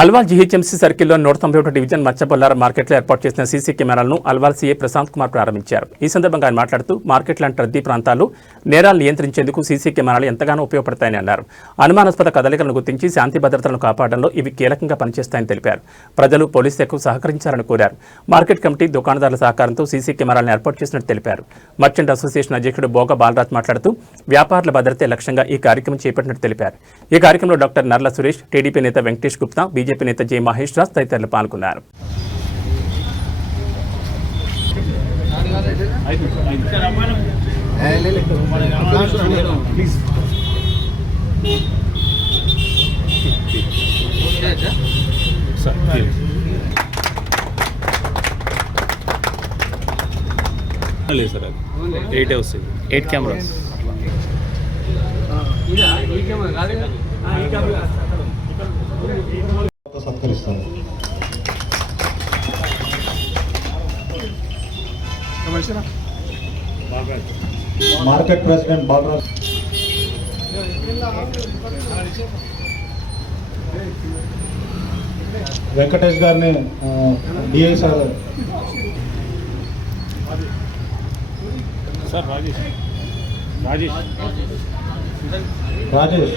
Alwal GHMC సర్కిల్లో నూట తొంభై ఒకటి డివిజన్ మచ్చబొల్లార మార్కెట్లో ఏర్పాటు చేసిన సీసీ కెమెరాలను అల్వాల్ సీఏ ప్రశాంత్ కుమార్ ప్రారంభించారు. ఈ సందర్భంగా ఆయన మాట్లాడుతూ మార్కెట్ లాంటి రద్దీ ప్రాంతాల్లో నేరాలు నియంత్రించేందుకు సీసీ కెమెరాలు ఎంతగానో ఉపయోగపడతాయని అన్నారు. అనుమానాస్పద కదలికలను గుర్తించి శాంతి భద్రతలను కాపాడడంలో ఇవి కీలకంగా పనిచేస్తాయని తెలిపారు. ప్రజలు పోలీసులకు సహకరించాలని కోరారు. మార్కెట్ కమిటీ దుకాణదారుల సహకారంతో సీసీ కెమెరాలను ఏర్పాటు చేసినట్టు తెలిపారు. మర్చెంట్ అసోసియేషన్ అధ్యక్షుడు బోగ బాలరాజ్ మాట్లాడుతూ వ్యాపారుల భద్రతే లక్ష్యంగా ఈ కార్యక్రమం చేపట్టినట్టు తెలిపారు. ఈ కార్యక్రమంలో డాక్టర్ నర్ల సురేష్ టీడీపీ నేత వెంకటేష్ గుప్తా బీజేపీ నేత జె మహేష్ రాజ్ తదితరులు పాల్గొన్నారు. లేదు సార్ అది. ఎయిట్ వస్తుంది ఎయిట్ కెమెరాస్. సత్కరిస్తాను మార్కెట్ ప్రెసిడెంట్ బాలరాజ్ వెంకటేష్ గారిని DI sir sir Rajesh Rajesh Rajesh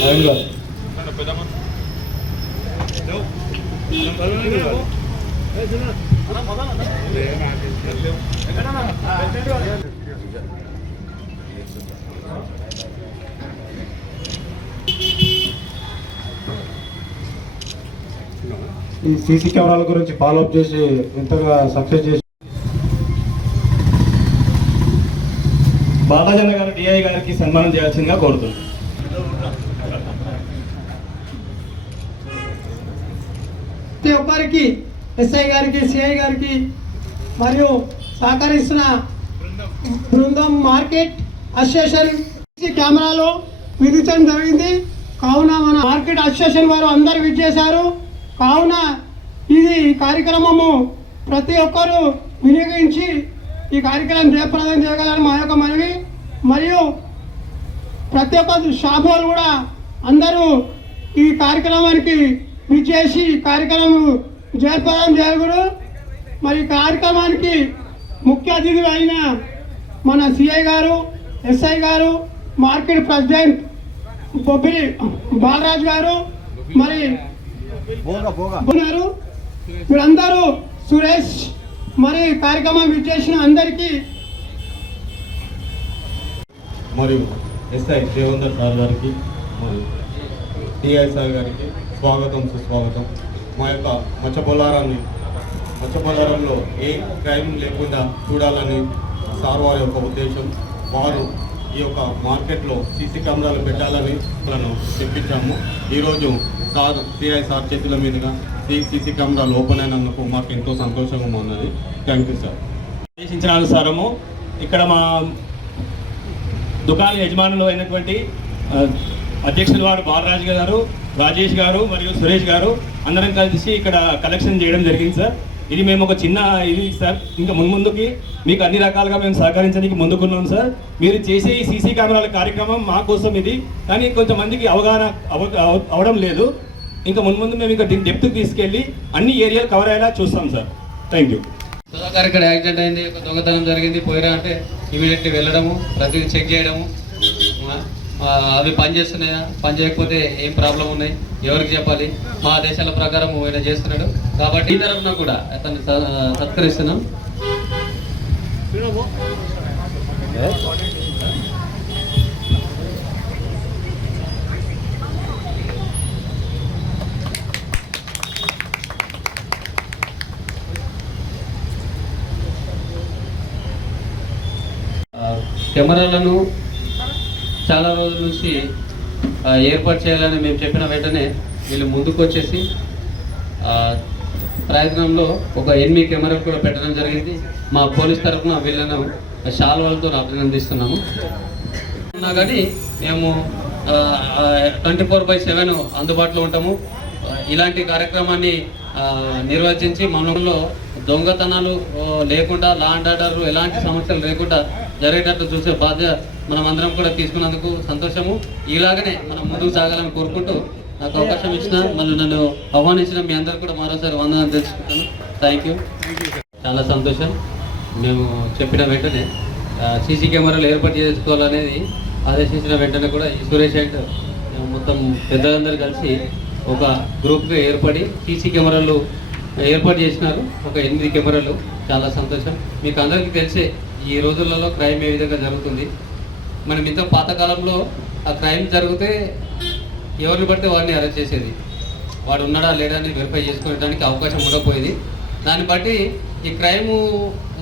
ఆయన గారు ఈ సీసీ కెమెరాల గురించి ఫాలోఅప్ చేసి ఇంతగా సక్సెస్ చేసి బాబాజన్న గారు డిఐ గారికి సన్మానం చేయాల్సిందిగా కోరుతున్నాను ప్రతి ఒక్కరికి ఎస్ఐ గారికి సిఐ గారికి మరియు సహకరిస్తున్న బృందం మార్కెట్ అసోసియేషన్ కెమెరాలో విధించడం జరిగింది. కావున మన మార్కెట్ అసోసియేషన్ వారు అందరు విచ్చేశారు కావున ఇది ఈ కార్యక్రమము ప్రతి ఒక్కరూ వినియోగించి ఈ కార్యక్రమం జయప్రదం చేయగలని మా యొక్క మనవి. మరియు ప్రతి ఒక్క షాప్ వాళ్ళు కూడా అందరూ ఈ కార్యక్రమానికి విచ్చేసి కార్యక్రమం జయప్రదం చేయకూడదు మరి కార్యక్రమానికి ముఖ్య అతిథి అయిన మన సిఐ గారు ఎస్ఐ గారు మార్కెట్ ప్రెసిడెంట్ బొబ్బిలి బాలరాజు గారు మరి ఉన్నారు. వీరందరూ సురేష్ మరి కార్యక్రమం విచ్చేసిన అందరికీ మరియు ఎస్ఐ దేవేందర్ సార్ గారికి మరియు టిఐ సార్ గారికి స్వాగతం సుస్వాగతం. మా యొక్క మచ్చబొల్లారాన్ని మచ్చబొల్లారంలో ఏ క్రైమ్ లేకుండా చూడాలని సార్ వారి యొక్క ఉద్దేశం. వారు ఈ యొక్క మార్కెట్లో సీసీ కెమెరాలు పెట్టాలని మనం చెప్పించాము. ఈరోజు సార్ సిఐ సార్ చేతుల మీదుగా సీసీ కెమెరాలు ఓపెన్ అయినందుకు మాకు ఎంతో సంతోషంగా ఉన్నది. Thank you sir. ఆదేశించిన అనుసారము ఇక్కడ మా దుకాణ యజమానులు అయినటువంటి అధ్యక్షులు వారు బాలరాజు గారు రాజేష్ గారు మరియు సురేష్ గారు అందరం కలిసి ఇక్కడ కలెక్షన్ చేయడం జరిగింది సార్ ఇది మేము ఒక చిన్న ఇది సార్ ఇంకా మున్ముందుకి మీకు అన్ని రకాలుగా మేము సహకరించడానికి ముందుకున్నాం సార్ మీరు చేసే ఈ సీసీ కెమెరాల కార్యక్రమం మా కోసం ఇది. కానీ కొంతమందికి అవగాహన అవ అవడం లేదు. ఇంకా మున్ముందు మేము ఇంకా డెప్త్ తీసుకెళ్ళి అన్ని ఏరియాలు కవర్ అయ్యేలా చూస్తాం సార్ థ్యాంక్ యూ ఇక్కడ యాక్సిడెంట్ అయింది ఒక దొంగతనం జరిగింది పోయినా అంటే ఇమీడియట్లీ వెళ్ళడము ప్రతిదీ చెక్ చేయడము. అవి పనిచేస్తున్నాయా పనిచేయకపోతే పని చేయకపోతే ఏం ప్రాబ్లం ఉన్నాయి? ఎవరికి చెప్పాలి? మా దేశాల ప్రకారం ఆయన చేస్తున్నాడు. కాబట్టి ఈ తరఫున కూడా అతన్ని సత్కరిస్తున్నాం. కెమెరాలను చాలా రోజుల నుంచి ఏర్పాటు చేయాలని మేము చెప్పిన వెంటనే వీళ్ళు ముందుకు వచ్చేసి ప్రయత్నంలో ఒక ఎనిమిది కెమెరాలు కూడా పెట్టడం జరిగింది. మా పోలీస్ తరఫున వీళ్ళను శాల్వాలతో అభినందిస్తున్నాము. ఉన్నా కానీ మేము ట్వంటీ ఫోర్ బై సెవెన్ అందుబాటులో ఉంటాము. ఇలాంటి కార్యక్రమాన్ని నిర్వచించి మనంలో దొంగతనాలు లేకుండా లా అండ్ ఆర్డర్ ఎలాంటి సమస్యలు లేకుండా జరిగేటట్టు చూసే బాధ్యత మనం అందరం కూడా తీసుకున్నందుకు సంతోషము. ఇలాగనే మనం ముందుకు సాగాలని కోరుకుంటూ నాకు అవకాశం ఇచ్చిన మళ్ళీ నన్ను ఆహ్వానించిన మీ అందరు కూడా మరోసారి వందనాలు తెలుసుకుంటాను థ్యాంక్ యూ చాలా సంతోషం. మేము చెప్పిన వెంటనే సీసీ కెమెరాలు ఏర్పాటు చేసుకోవాలనేది ఆదేశించిన వెంటనే కూడా ఈ సురేష్ అండ్ మేము మొత్తం పెద్దలందరూ కలిసి ఒక గ్రూప్గా ఏర్పడి సీసీ కెమెరాలు ఏర్పాటు చేసినారు. ఒక ఎనిమిది కెమెరాలు. చాలా సంతోషం. మీకు అందరికీ తెలిసే ఈ రోజులలో క్రైమ్ ఏ విధంగా జరుగుతుంది? మనం ఇంత పాతకాలంలో ఆ క్రైమ్ జరిగితే ఎవరిని పడితే వాడిని అరెస్ట్ చేసేది? వాడు ఉన్నాడా లేడా అని వెరిఫై చేసుకోవడానికి అవకాశం ఉండకపోయేది. దాన్ని బట్టి ఈ క్రైమ్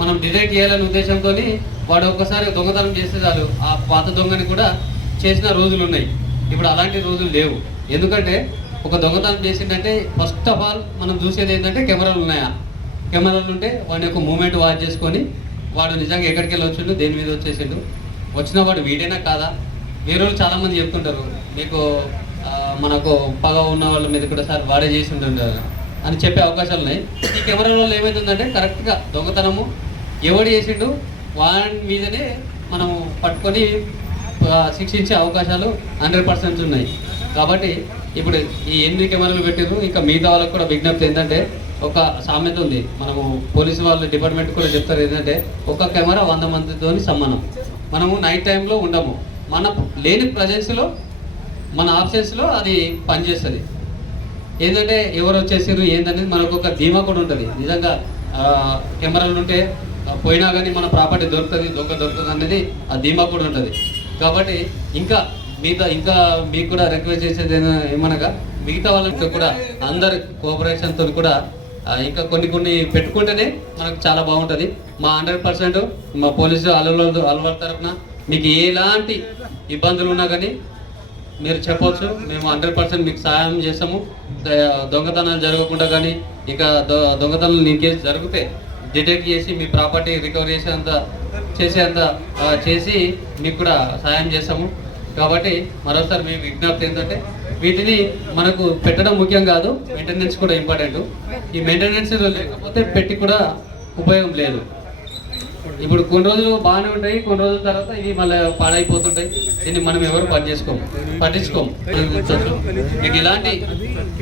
మనం డిటెక్ట్ చేయాలనే ఉద్దేశంతో వాడు ఒక్కసారి దొంగతనం చేస్తే చాలు. ఆ పాత దొంగని కూడా చేసిన రోజులు ఉన్నాయి. ఇప్పుడు అలాంటి రోజులు లేవు. ఎందుకంటే ఒక దొంగతనం చేసిందంటే ఫస్ట్ ఆఫ్ ఆల్ మనం చూసేది ఏంటంటే కెమెరాలు ఉన్నాయా? కెమెరాలు ఉంటే వాడి యొక్క మూమెంట్ వాచ్ చేసుకొని వాడు నిజంగా ఎక్కడికి వెళ్ళి వచ్చిండు? దేని మీద వచ్చేసిండు? వచ్చిన వాడు వీడైనా కాదా? వేరే వాళ్ళు చాలామంది చెప్తుంటారు. మీకు మనకు పగ ఉన్న వాళ్ళ మీద కూడా సార్ వాడే చేసి ఉంటుంటారు అని చెప్పే అవకాశాలు ఉన్నాయి. ఈ కెమెరా వల్ల ఏమవుతుందంటే కరెక్ట్గా దొంగతనము ఎవడు చేసిండు? వాడి మీదనే మనము పట్టుకొని శిక్షించే అవకాశాలు హండ్రెడ్ పర్సెంట్ ఉన్నాయి. కాబట్టి ఇప్పుడు ఈ ఎన్ని కెమెరాలు పెట్టారు ఇంకా మిగతా వాళ్ళకి కూడా విజ్ఞప్తి ఏంటంటే ఒక సామెత ఉంది. మనము పోలీసు వాళ్ళ డిపార్ట్మెంట్ కూడా చెప్తారు ఏంటంటే ఒక కెమెరా వంద మందితో సమానం. మనము నైట్ టైంలో ఉండము. మన లేని ప్రజెన్స్లో మన ఆప్షన్స్లో అది పనిచేస్తుంది. ఏంటంటే ఎవరు వచ్చేసారు ఏందనేది మనకు ఒక ధీమా కూడా ఉంటుంది. నిజంగా కెమెరాలు ఉంటే పోయినా కానీ మన ప్రాపర్టీ దొరుకుతుంది దొంగ దొరుకుతుంది అనేది ఆ ధీమా కూడా ఉంటుంది. కాబట్టి ఇంకా మిగతా ఇంకా మీకు కూడా రిక్వెస్ట్ చేసేది ఏమనగా మిగతా వాళ్ళతో కూడా అందరి కోఆపరేషన్తో కూడా ఇంకా కొన్ని కొన్ని పెట్టుకుంటేనే మనకు చాలా బాగుంటుంది. మా హండ్రెడ్ పర్సెంట్ మా పోలీసు అలవాళ్ళ అలవాళ్ళ తరఫున మీకు ఎలాంటి ఇబ్బందులు ఉన్నా కానీ మీరు చెప్పవచ్చు మేము హండ్రెడ్ పర్సెంట్ మీకు సహాయం చేస్తాము. దొంగతనాలు జరగకుండా కానీ ఇంకా దొ- దొంగతనాలు ఇన్ జరిగితే డిటెక్ట్ చేసి మీ ప్రాపర్టీ రికవరీ చేసేంత చేసేంత చేసి మీకు కూడా సహాయం చేస్తాము. కాబట్టి మరోసారి మీ విజ్ఞప్తి ఏంటంటే వీటిని మనకు పెట్టడం ముఖ్యం కాదు మెయింటెనెన్స్ కూడా ఇంపార్టెంట్ ఈ మెయింటెనెన్స్ లేకపోతే పెట్టి కూడా ఉపయోగం లేదు. ఇప్పుడు కొన్ని రోజులు బాగానే ఉంటాయి కొన్ని రోజుల తర్వాత ఇవి మళ్ళీ పాడైపోతుంటాయి. దీన్ని మనం ఎవరు పట్టించుకోము. పట్టించుకోము. మీకు ఇలాంటి